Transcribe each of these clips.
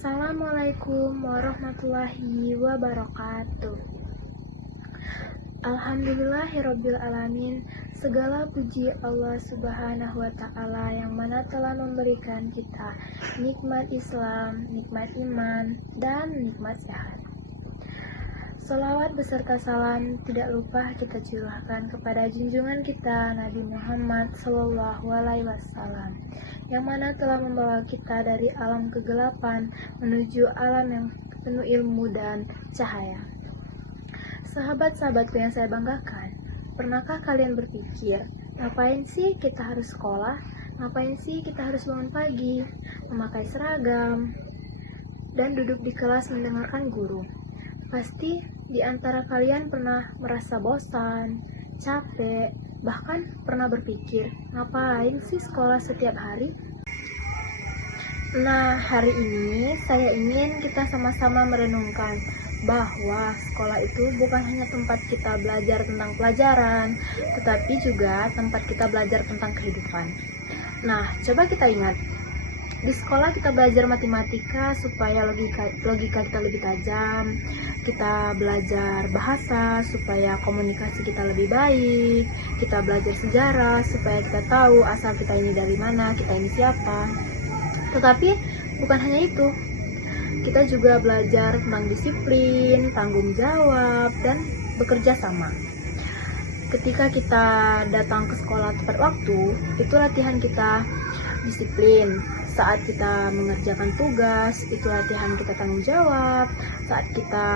Assalamualaikum warahmatullahi wabarakatuh. Alhamdulillahirabbil alamin. Segala puji Allah Subhanahu wa taala yang mana telah memberikan kita nikmat Islam, nikmat iman, dan nikmat sehat. Salawat beserta salam tidak lupa kita curahkan kepada junjungan kita Nabi Muhammad Sallallahu Alaihi Wasallam, yang mana telah membawa kita dari alam kegelapan menuju alam yang penuh ilmu dan cahaya. Sahabat-sahabatku yang saya banggakan, pernahkah kalian berpikir, ngapain sih kita harus sekolah? Ngapain sih kita harus bangun pagi, memakai seragam, dan duduk di kelas mendengarkan guru? Pasti di antara kalian pernah merasa bosan, capek, bahkan pernah berpikir, ngapain sih sekolah setiap hari? Nah, hari ini saya ingin kita sama-sama merenungkan bahwa sekolah itu bukan hanya tempat kita belajar tentang pelajaran, tetapi juga tempat kita belajar tentang kehidupan. Nah, coba kita ingat, di sekolah kita belajar matematika supaya logika kita lebih tajam, kita belajar bahasa supaya komunikasi kita lebih baik, kita belajar sejarah supaya kita tahu asal kita ini dari mana, kita ini siapa. Tetapi bukan hanya itu, kita juga belajar tentang disiplin, tanggung jawab, dan bekerja sama. Ketika kita datang ke sekolah tepat waktu, itu latihan kita disiplin. Saat kita mengerjakan tugas, itu latihan kita tanggung jawab. Saat kita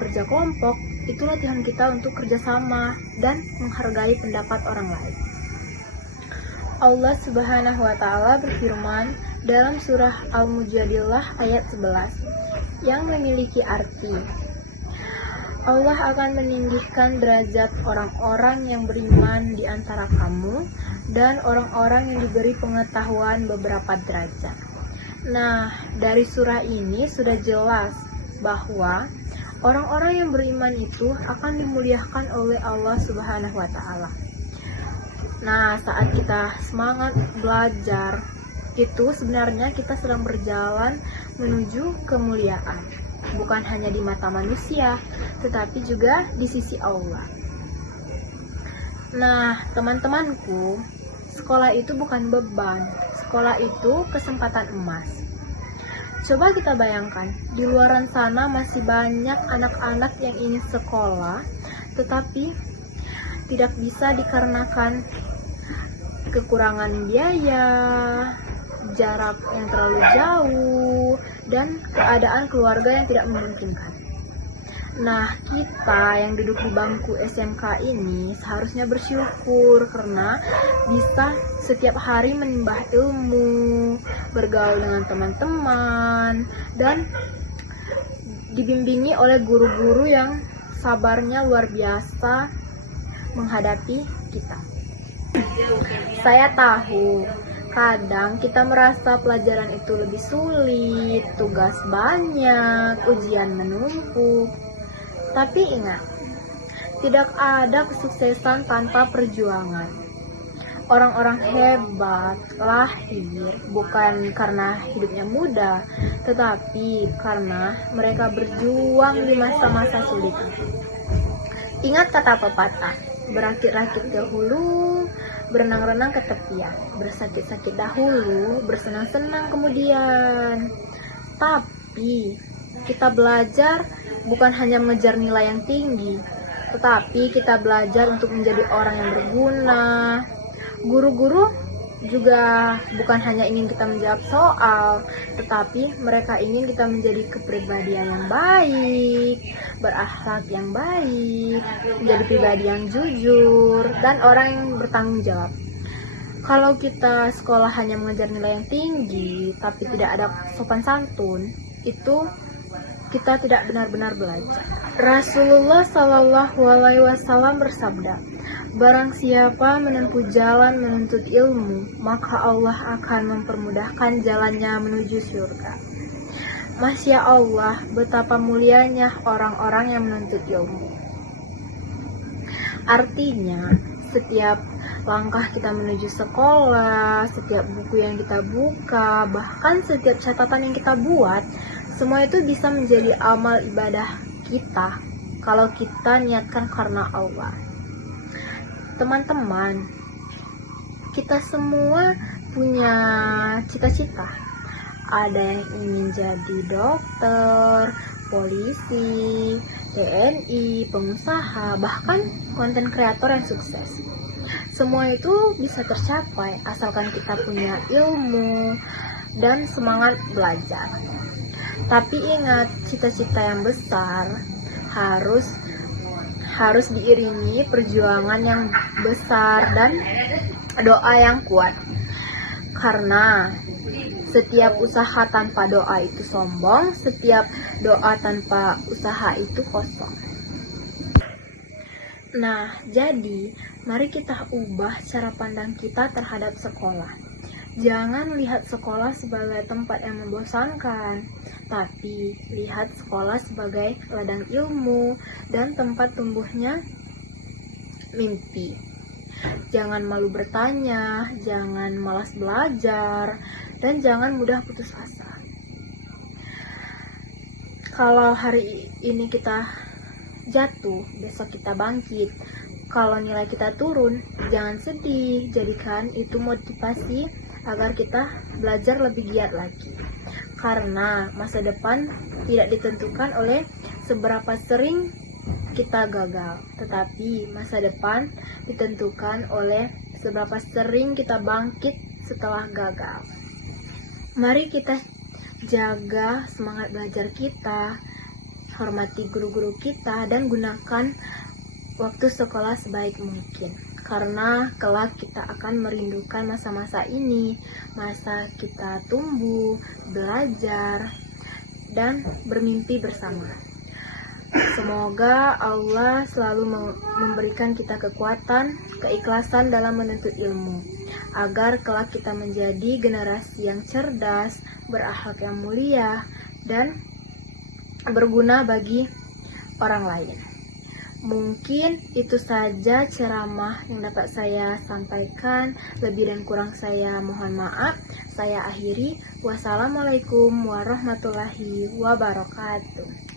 kerja kelompok, itu latihan kita untuk kerjasama dan menghargai pendapat orang lain. Allah Subhanahu wa Ta'ala berfirman dalam surah Al-Mujadilah ayat 11 yang memiliki arti, Allah akan meninggikan derajat orang-orang yang beriman di antara kamu dan orang-orang yang diberi pengetahuan beberapa derajat. Nah, dari surah ini sudah jelas bahwa orang-orang yang beriman itu akan dimuliakan oleh Allah Subhanahu wa Ta'ala. Nah, saat kita semangat belajar, itu sebenarnya kita sedang berjalan menuju kemuliaan. Bukan hanya di mata manusia, tetapi juga di sisi Allah. Nah, teman-temanku, sekolah itu bukan beban, sekolah itu kesempatan emas. Coba kita bayangkan, di luaran sana masih banyak anak-anak yang ingin sekolah, tetapi tidak bisa dikarenakan kekurangan biaya, jarak yang terlalu jauh, dan keadaan keluarga yang tidak memungkinkan. Nah, kita yang duduk di bangku SMK ini seharusnya bersyukur karena bisa setiap hari menimba ilmu, bergaul dengan teman-teman, dan dibimbingi oleh guru-guru yang sabarnya luar biasa menghadapi kita. Saya tahu kadang kita merasa pelajaran itu lebih sulit, tugas banyak, ujian menumpuk. Tapi ingat, tidak ada kesuksesan tanpa perjuangan. Orang-orang hebat lahir bukan karena hidupnya mudah, tetapi karena mereka berjuang di masa-masa sulit. Ingat kata pepatah, berakit-rakit dahulu, berenang-renang ke tepian, bersakit-sakit dahulu, bersenang-senang kemudian. Tapi kita belajar bukan hanya mengejar nilai yang tinggi, tetapi kita belajar untuk menjadi orang yang berguna. Guru-guru juga bukan hanya ingin kita menjawab soal, tetapi mereka ingin kita menjadi kepribadian yang baik, berakhlak yang baik, menjadi pribadi yang jujur, dan orang yang bertanggung jawab. Kalau kita sekolah hanya mengejar nilai yang tinggi, tapi tidak ada sopan santun, itu kita tidak benar-benar belajar. Rasulullah Shallallahu Alaihi Wasallam bersabda, barang siapa menempuh jalan menuntut ilmu, maka Allah akan mempermudahkan jalannya menuju surga. Masya Allah, betapa mulianya orang-orang yang menuntut ilmu. Artinya, setiap langkah kita menuju sekolah, setiap buku yang kita buka, bahkan setiap catatan yang kita buat, semua itu bisa menjadi amal ibadah kita kalau kita niatkan karena Allah. Teman-teman, kita semua punya cita-cita. Ada yang ingin jadi dokter, polisi, TNI, pengusaha, bahkan konten kreator yang sukses. Semua itu bisa tercapai asalkan kita punya ilmu dan semangat belajar. Tapi ingat, cita-cita yang besar harus diiringi perjuangan yang besar dan doa yang kuat. Karena setiap usaha tanpa doa itu sombong, setiap doa tanpa usaha itu kosong. Nah, jadi mari kita ubah cara pandang kita terhadap sekolah. Jangan lihat sekolah sebagai tempat yang membosankan, tapi lihat sekolah sebagai ladang ilmu dan tempat tumbuhnya mimpi. Jangan malu bertanya, jangan malas belajar, dan jangan mudah putus asa. Kalau hari ini kita jatuh, besok kita bangkit. Kalau nilai kita turun, jangan sedih, jadikan itu motivasi agar kita belajar lebih giat lagi. Karena masa depan tidak ditentukan oleh seberapa sering kita gagal, tetapi masa depan ditentukan oleh seberapa sering kita bangkit setelah gagal. Mari kita jaga semangat belajar kita, hormati guru-guru kita, dan gunakan waktu sekolah sebaik mungkin. Karena kelak kita akan merindukan masa-masa ini, masa kita tumbuh, belajar, dan bermimpi bersama. Semoga Allah selalu memberikan kita kekuatan, keikhlasan dalam menuntut ilmu, agar kelak kita menjadi generasi yang cerdas, berakhlak yang mulia, dan berguna bagi orang lain. Mungkin itu saja ceramah yang dapat saya sampaikan. Lebih dan kurang saya mohon maaf. Saya akhiri. Wassalamualaikum warahmatullahi wabarakatuh.